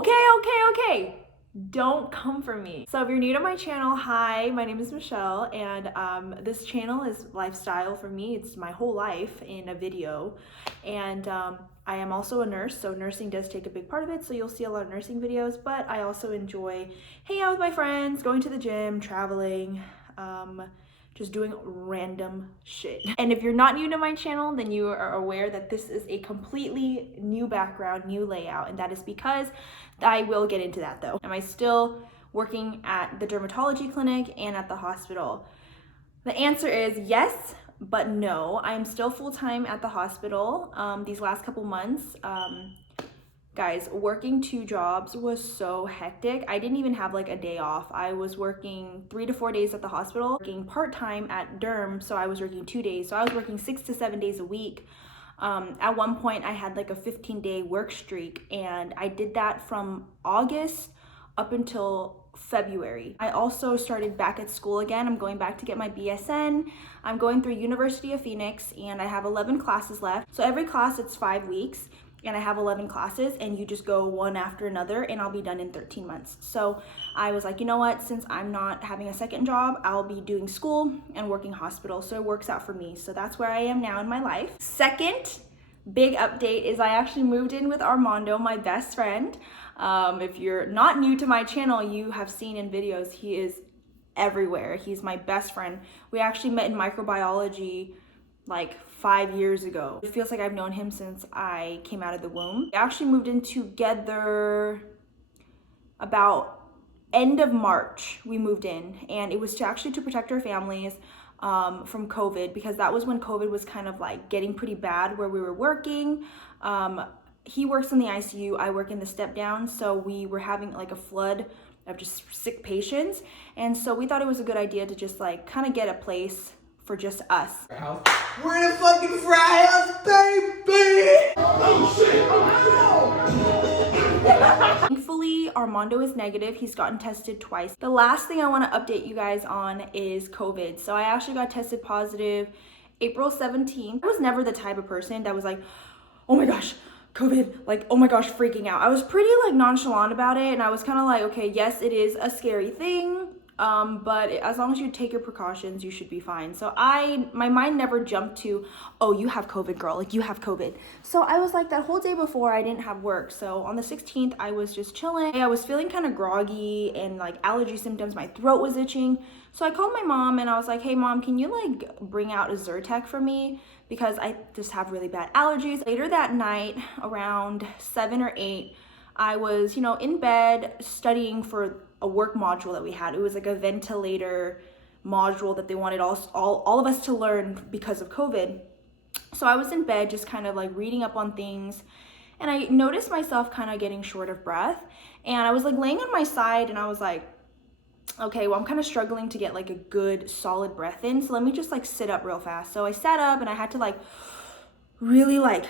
Okay. Don't come for me. So if you're new to my channel, hi, my name is Michelle, and this channel is lifestyle for me. It's my whole life in a video. And I am also a nurse, so nursing does take a big part of it. So you'll see a lot of nursing videos, but I also enjoy hanging out with my friends, going to the gym, traveling, just doing random shit. And if you're not new to my channel, then you are aware that this is a completely new background, new layout, and that is because I will get into that though. Am I still working at the dermatology clinic and at the hospital? The answer is yes, but no. I'm still full-time at the hospital these last couple months. Guys, working 2 jobs was so hectic. I didn't even have like a day off. I was working 3 to 4 days at the hospital, working part-time at derm, so I was working 2 days. So I was working 6 to 7 days a week. At one point I had like a 15-day work streak, and I did that from August up until February. I also started back at school again. I'm going back to get my BSN. I'm going through University of Phoenix, and I have 11 classes left. So every class, it's 5 weeks. And I have 11 classes, and you just go one after another, and I'll be done in 13 months. So I was like, you know what, since I'm not having a second job, I'll be doing school and working hospital, so it works out for me. So that's where I am now in my life. Second big update is I actually moved in with Armando, my best friend. If you're not new to my channel, you have seen in videos, he is everywhere. He's my best friend. We actually met in microbiology like 5 years ago. It feels like I've known him since I came out of the womb. We actually moved in together about end of March. We moved in, and it was to protect our families from COVID, because that was when COVID was kind of like getting pretty bad where we were working. He works in the ICU, I work in the step down, so we were having like a flood of just sick patients, and so we thought it was a good idea to just like kind of get a place for just us. We're in a fucking fry house, baby! Oh shit! Oh, Thankfully, Armando is negative. He's gotten tested twice. The last thing I want to update you guys on is COVID. So I actually got tested positive April 17th. I was never the type of person that was like, oh my gosh, COVID, like, oh my gosh, freaking out. I was pretty like nonchalant about it, and I was kind of like, okay, yes, it is a scary thing. But as long as you take your precautions, you should be fine. So my mind never jumped to, oh, you have COVID, girl, like you have COVID. So I was like, that whole day before, I didn't have work. So on the 16th, I was just chilling. I was feeling kind of groggy and like allergy symptoms. My throat was itching. So I called my mom and I was like, hey mom, can you like bring out a Zyrtec for me? Because I just have really bad allergies. Later that night, around 7 or 8, I was, in bed studying for a work module that we had. It was like a ventilator module that they wanted all of us to learn because of COVID. So I was in bed just kind of like reading up on things, and I noticed myself kind of getting short of breath, and I was like laying on my side, and I was like, okay, well, I'm kind of struggling to get like a good solid breath in, so let me just like sit up real fast. So I sat up, and I had to like really like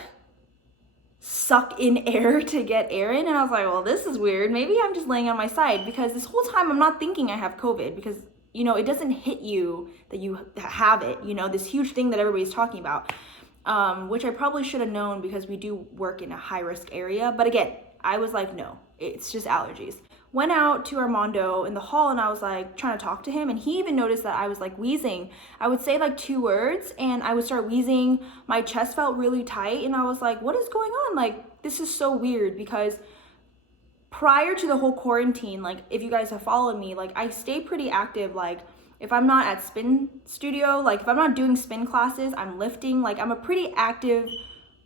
suck in air to get air in, and I was like, well, this is weird. Maybe I'm just laying on my side, because this whole time I'm not thinking I have COVID, because it doesn't hit you that you have it, this huge thing that everybody's talking about, which I probably should have known because we do work in a high-risk area. But again, I was like, no, it's just allergies. Went out to Armando in the hall, and I was like trying to talk to him, and he even noticed that I was like wheezing. I would say like 2 words and I would start wheezing. My chest felt really tight, and I was like, what is going on? Like, this is so weird, because prior to the whole quarantine, like if you guys have followed me, like I stay pretty active. Like if I'm not at spin studio, like if I'm not doing spin classes, I'm lifting. Like I'm a pretty active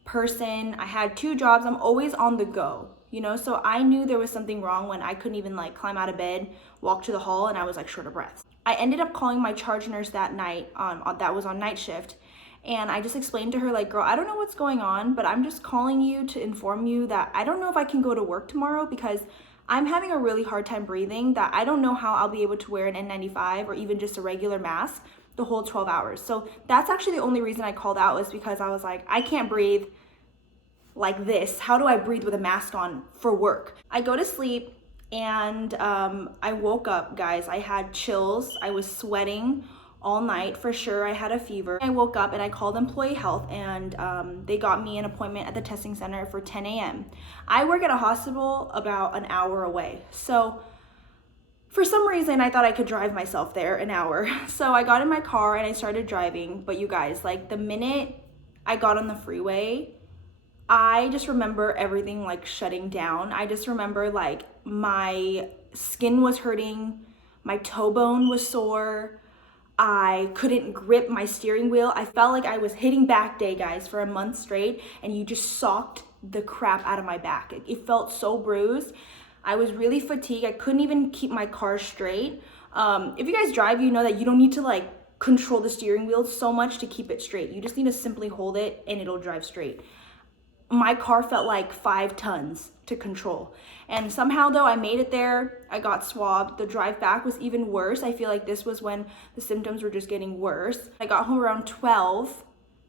person. I had 2 jobs. I'm always on the go. So I knew there was something wrong when I couldn't even like climb out of bed, walk to the hall, and I was like short of breath. I ended up calling my charge nurse that night, that was on night shift, and I just explained to her like, girl, I don't know what's going on, but I'm just calling you to inform you that I don't know if I can go to work tomorrow, because I'm having a really hard time breathing, that I don't know how I'll be able to wear an N95 or even just a regular mask the whole 12 hours. So that's actually the only reason I called out, was because I was like, I can't breathe like this. How do I breathe with a mask on for work? I go to sleep, and I woke up, guys. I had chills. I was sweating all night for sure. I had a fever. I woke up and I called employee health, and they got me an appointment at the testing center for 10 a.m. I work at a hospital about an hour away, so for some reason I thought I could drive myself there an hour. So I got in my car and I started driving. But you guys, like, the minute I got on the freeway, I just remember everything like shutting down. I just remember like my skin was hurting, my toe bone was sore, I couldn't grip my steering wheel. I felt like I was hitting back day, guys, for a month straight, and you just socked the crap out of my back. It felt so bruised. I was really fatigued. I couldn't even keep my car straight. If you guys drive, you know that you don't need to like control the steering wheel so much to keep it straight. You just need to simply hold it and it'll drive straight. My car felt like 5 tons to control. And somehow though, I made it there. I got swabbed. The drive back was even worse. I feel like this was when the symptoms were just getting worse. I got home around 12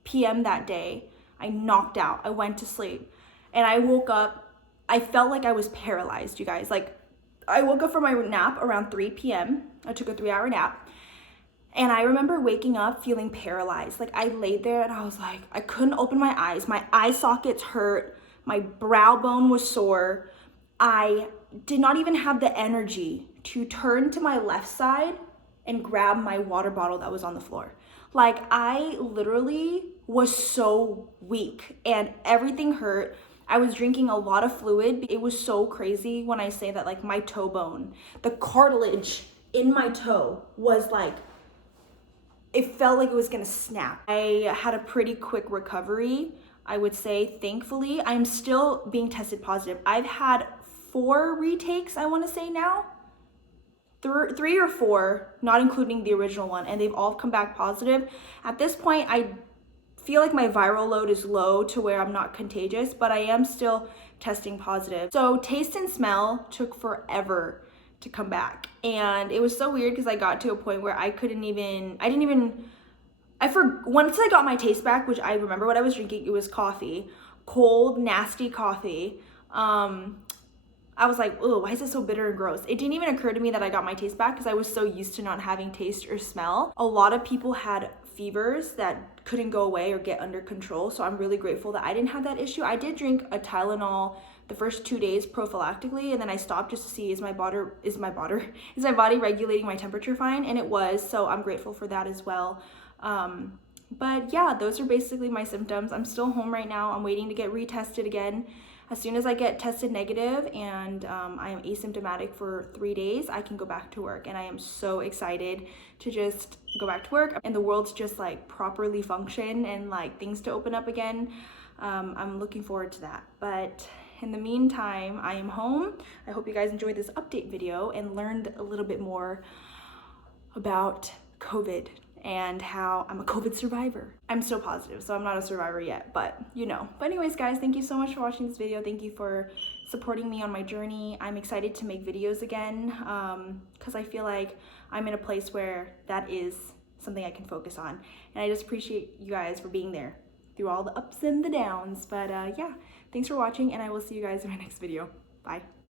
p.m. that day. I knocked out. I went to sleep. And I woke up. I felt like I was paralyzed, you guys. Like, I woke up from my nap around 3 p.m. I took a 3-hour nap. And I remember waking up feeling paralyzed. Like, I laid there and I was like, I couldn't open my eyes. My eye sockets hurt. My brow bone was sore. I did not even have the energy to turn to my left side and grab my water bottle that was on the floor. Like, I literally was so weak and everything hurt. I was drinking a lot of fluid. It was so crazy when I say that, like, my toe bone, the cartilage in my toe was like, it felt like it was gonna snap. I had a pretty quick recovery, I would say, thankfully. I'm still being tested positive. I've had 4 retakes, I wanna say now. 3 or 4, not including the original one, and they've all come back positive. At this point, I feel like my viral load is low to where I'm not contagious, but I am still testing positive. So taste and smell took forever to come back, and it was so weird because I got to a point where once I got my taste back, which I remember what I was drinking, it was coffee, cold, nasty coffee. I was like, oh, why is it so bitter and gross? It didn't even occur to me that I got my taste back because I was so used to not having taste or smell. A lot of people had fevers that couldn't go away or get under control, so I'm really grateful that I didn't have that issue. I did drink a Tylenol the first 2 days prophylactically, and then I stopped just to see is my body regulating my temperature fine, and it was, so I'm grateful for that as well. But yeah, those are basically my symptoms. I'm still home right now. I'm waiting to get retested again. As soon as I get tested negative and I am asymptomatic for 3 days, I can go back to work, and I am so excited to just go back to work and the world's just like properly function and like things to open up again. I'm looking forward to that. But in the meantime, I am home. I hope you guys enjoyed this update video and learned a little bit more about COVID and how I'm a COVID survivor. I'm still positive, so I'm not a survivor yet, but you know. But anyways, guys, thank you so much for watching this video. Thank you for supporting me on my journey. I'm excited to make videos again because I feel like I'm in a place where that is something I can focus on. And I just appreciate you guys for being there through all the ups and the downs. But yeah, thanks for watching, and I will see you guys in my next video. Bye.